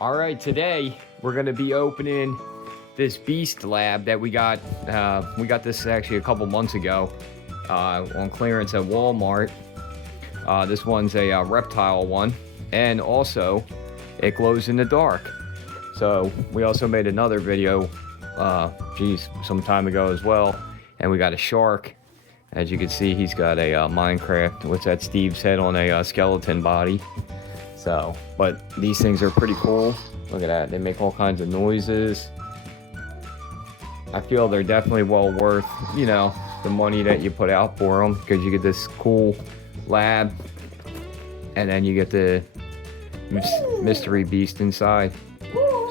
All right, today we're gonna be opening this beast lab that we got. We got this actually a couple months ago on clearance at Walmart. This one's a reptile one, and also it glows in the dark. So we also made another video, some time ago as well, and we got a shark. As you can see, he's got a Minecraft. What's that? Steve's head on a skeleton body. So, but these things are pretty cool. Look at that. They make all kinds of noises. I feel they're definitely well worth, the money that you put out for them, because you get this cool lab and then you get the mystery beast inside.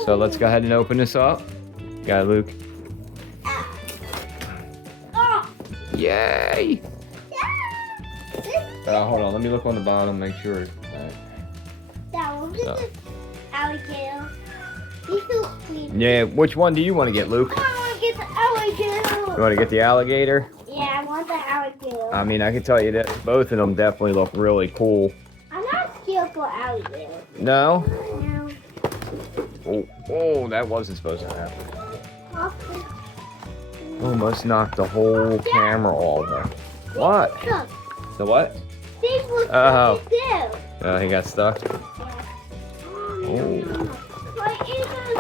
So let's go ahead and open this up. Got it, Luke? Yay! Hold on. Let me look on the bottom, make sure. So. Alligator. He's so sweet. Yeah, which one do you want to get, Luke? I want to get the alligator. You want to get the alligator? Yeah, I want the alligator. I mean, I can tell you that both of them definitely look really cool. I'm not scared for alligator. No? No. Oh, that wasn't supposed to happen. Almost knocked the whole camera over. What? The what? Steve was Oh. too. Oh, he got stuck? Oh. But even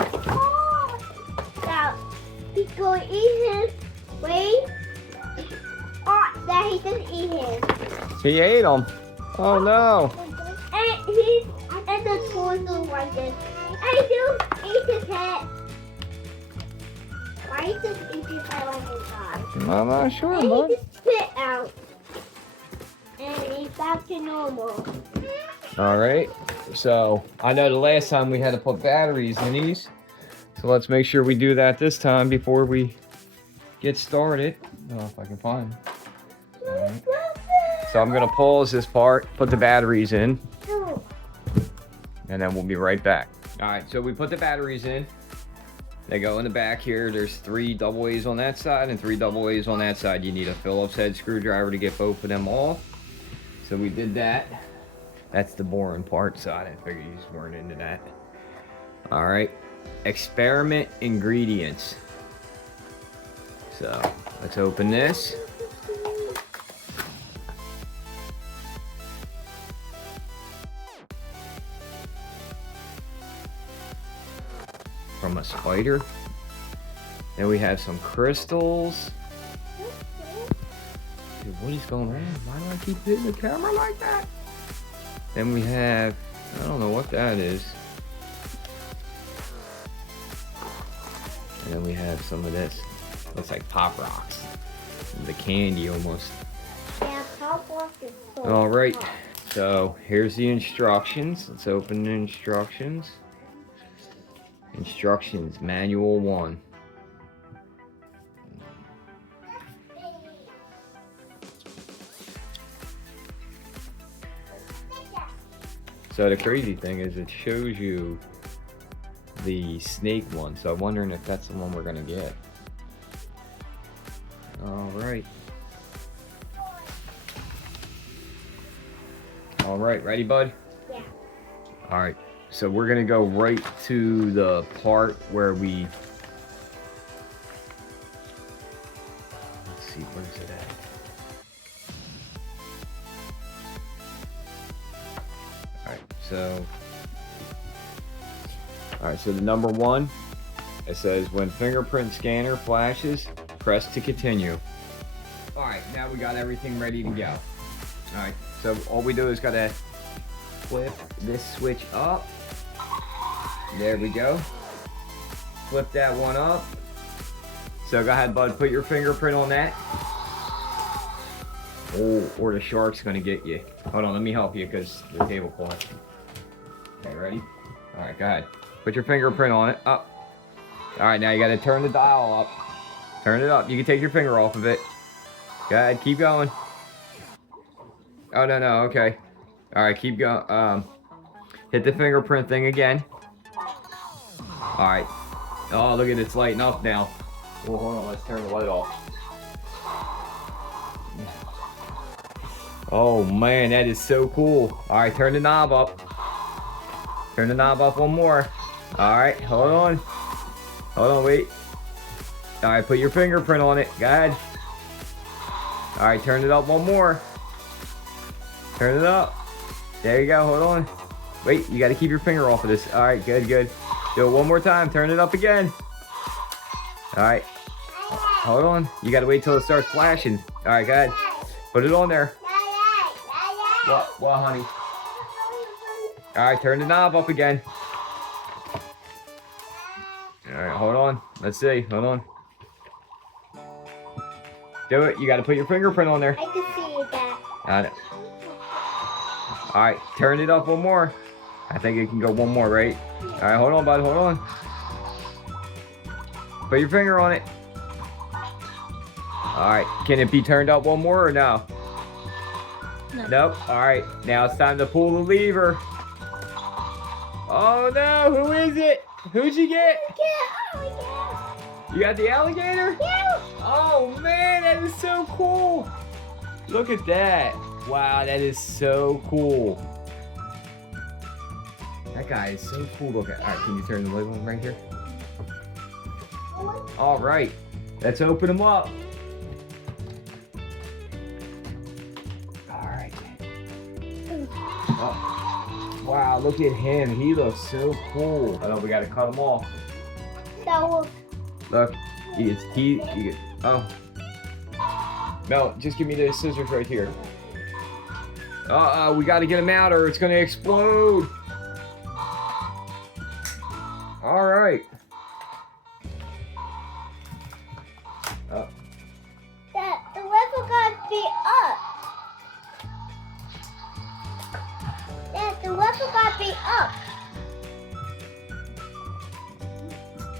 that he's going to eat him. Wait. Oh, that he didn't eat him. He ate him. Oh no. And he's and the torso like this. And he just ate his head. Why he just eat his head like his eye? I'm not sure, And bud. he just spit out. And he's back to normal. All right. So I know the last time we had to put batteries in these. So let's make sure we do that this time before we get started. I don't know if I can find them. All right. So I'm gonna pause this part, put the batteries in, and then we'll be right back. All right, so we put the batteries in. They go in the back here. There's 3 double A's on that side and 3 double A's on that side. You need a Phillips head screwdriver to get both of them off. So we did that. That's the boring part, so I didn't figure you just weren't into that. All right, experiment ingredients. So let's open this. From a spider. Then we have some crystals. Dude, what is going on? Why do I keep hitting the camera like that? Then we have, I don't know what that is. And then we have some of this. Looks like Pop Rocks. The candy almost. Yeah, Pop Rock is so All right, hot. so here's the instructions. Let's open the instructions. Instructions, manual 1. So the crazy thing is it shows you the snake one. So I'm wondering if that's the one we're gonna get. All right. All right, ready, bud? Yeah. All right, so we're gonna go right to the part where we, let's see, where's it at? All right, so the number 1, it says when fingerprint scanner flashes, press to continue. All right, now we got everything ready to go. All right, so all we do is gotta flip this switch up. There we go. Flip that one up. So go ahead, bud, put your fingerprint on that. Oh, or the shark's gonna get you. Hold on, let me help you because the tablecloth. Okay, ready? All right, go ahead. Put your fingerprint on it. Up. All right, now you gotta turn the dial up. Turn it up. You can take your finger off of it. Go ahead, keep going. Oh, no, okay. All right, keep going. Hit the fingerprint thing again. All right. Oh, look at it, it's lighting up now. Well, hold on, let's turn the light off. Oh man, that is so cool. All right, turn the knob up. Turn the knob up one more. All right, hold on. Hold on, wait. All right, put your fingerprint on it. Go ahead. All right, turn it up one more. Turn it up. There you go, hold on. Wait, you gotta keep your finger off of this. All right, good, good. Do it one more time, turn it up again. All right, hold on. You gotta wait till it starts flashing. All right, go ahead. Put it on there. What, honey? All right, turn the knob up again. All right, hold on. Let's see, hold on. Do it, you gotta put your fingerprint on there. I can see that. Got it. All right, turn it up one more. I think it can go one more, right? All right, hold on, bud, hold on. Put your finger on it. All right, can it be turned up one more or no? No. Nope. All right, now it's time to pull the lever. Oh no, who is it? Who'd you get? You got the alligator? Yeah. Oh man, that is so cool. Look at that. Wow, that is so cool. That guy is so cool looking. All right, can you turn the lid on right here? All right, let's open him up. All right. Oh, wow, look at him. He looks so cool. Oh, no, we gotta cut him off. So, Look, oh. No, just give me the scissors right here. We gotta get him out or it's gonna explode. All right. the level got to be up. Dad, the level got to be up.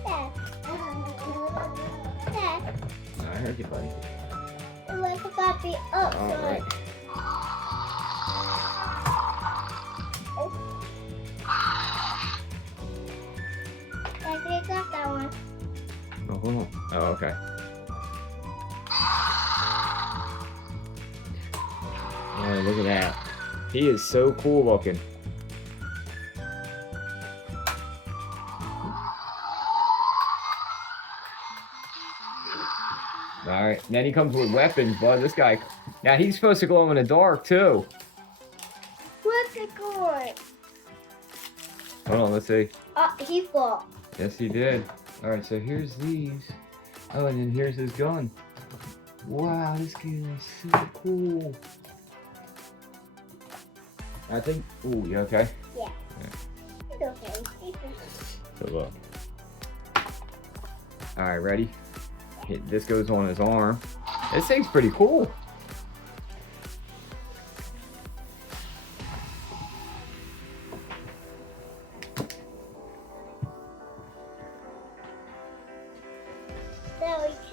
Dad, I heard you, buddy. the level got to be up. All right. Dad, you got that one. Oh, hold on. Oh, okay. Yeah, look at that. He is so cool looking. All right, then he comes with weapons, bud. This guy, now he's supposed to glow in the dark too. What's it going? Hold on, let's see. He fell. Yes, he did. All right, so here's these. Oh, and then here's his gun. Wow, this game is super cool. I think. Ooh, you okay? Yeah. It's okay. So look. All right, ready? This goes on his arm. This thing's pretty cool.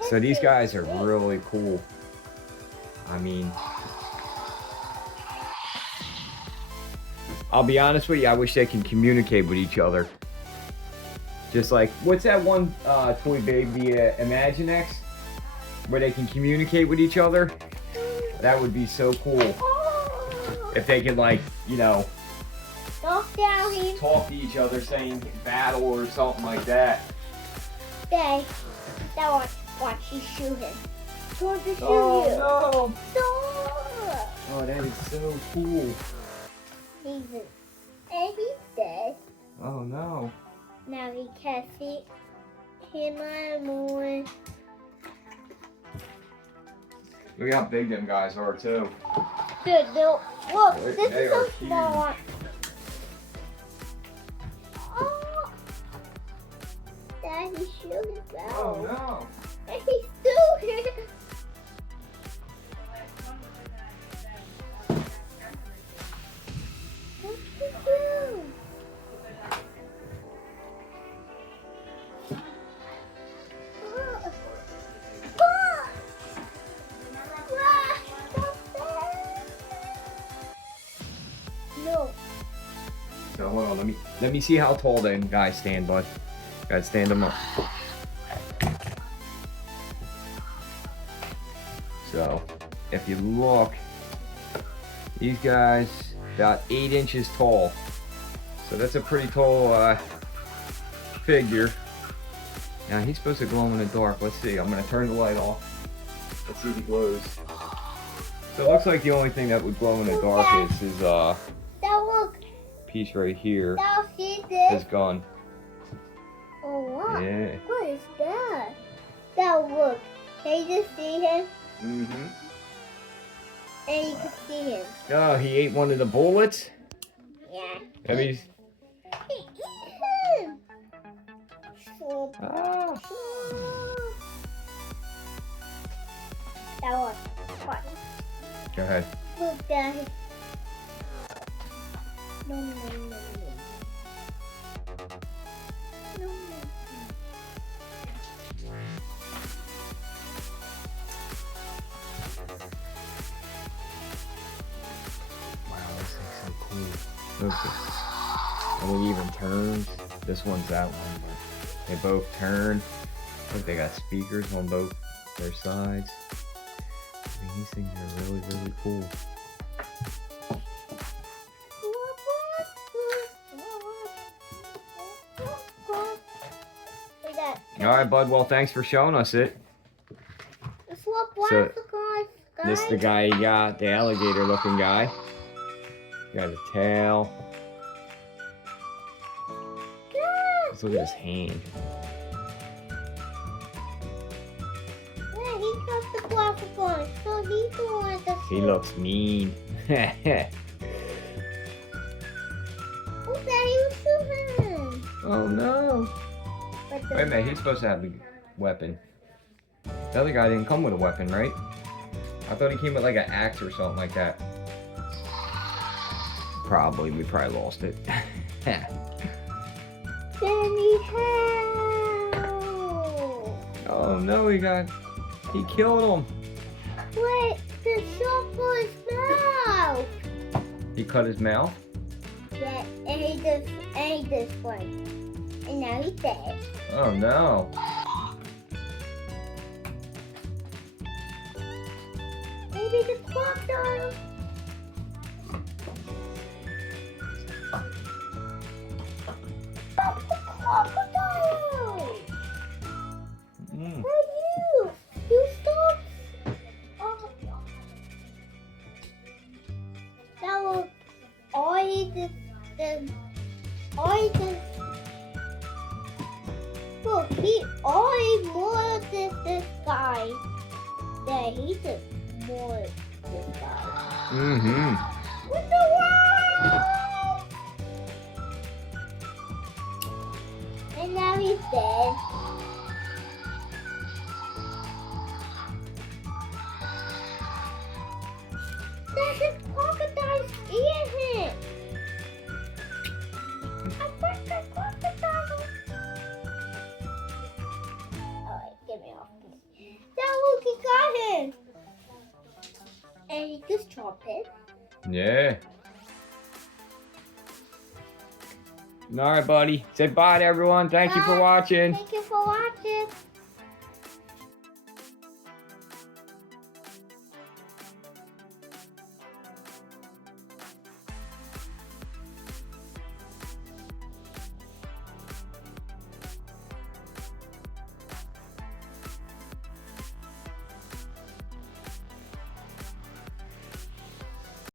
So these guys are really cool. I mean, I'll be honest with you, I wish they can communicate with each other. Just like, what's that one toy baby, Imaginex? Where they can communicate with each other? That would be so cool. If they could, like, you know, Talk down here. talk to each other saying battle or something like that. Dad, watch, he's shooting. He's going to shoot you. Oh no! Stop. Oh, that is so cool. And he's dead. Oh no. Now we can see him anymore. Look how big them guys are too. Good, look, They this is are a small huge. one. Oh, Dad, he's shooting down. Oh no. And he's still here. What did you do? No. So hold on, let me see how tall them guys stand, bud. Gotta stand them up. So if you look, these guys about 8 inches tall. So that's a pretty tall figure. Now he's supposed to glow in the dark. Let's see. I'm gonna turn the light off. Let's see if he glows. So it looks like the only thing that would glow in the dark is his Now look. piece right here. Now see this. His gun. Oh what? Yeah. What is that? Now look. Can you just see him? Mm-hmm. And you can see him. Oh, he ate one of the bullets? Yeah. Have you... He ate him. So, Ah. that was fun. Go ahead. Look, guys. No, no, no, no. No, no. Wow, this thing's so cool. Look at and when he even turns, this one's that one. But they both turn. Look, they got speakers on both their sides. I mean, these things are really, really cool. All right, bud. Well, thanks for showing us it. So, this is the guy you got, the alligator-looking guy. Got a tail. Let's look at his hand. Yeah, he got the plastic on, so he's the one that He looks mean. Oh, Daddy was shooting. Oh no. But Wait a minute, he's supposed to have the weapon. The other guy didn't come with a weapon, right? I thought he came with like an axe or something like that. Probably, we probably lost it. Daddy, help! Oh no, he killed him. Wait, the shot for his mouth. He cut his mouth? Yeah, and he just went. And now he's dead. Oh no. Maybe the crocodile. Stop the crocodile! Mm. Hey, you! You stop! Oh. Now look, look, he already more than this guy. Yeah, he just more than this guy. Mm-hmm. What the world? And now he's dead. That's a crocodile's eating him. I put the crocodile. Alright, get me off me. Now look, he got him. And he just chopped it. Yeah. All right, buddy. Say bye to everyone. Thank you for Bye. watching. Thank you for watching.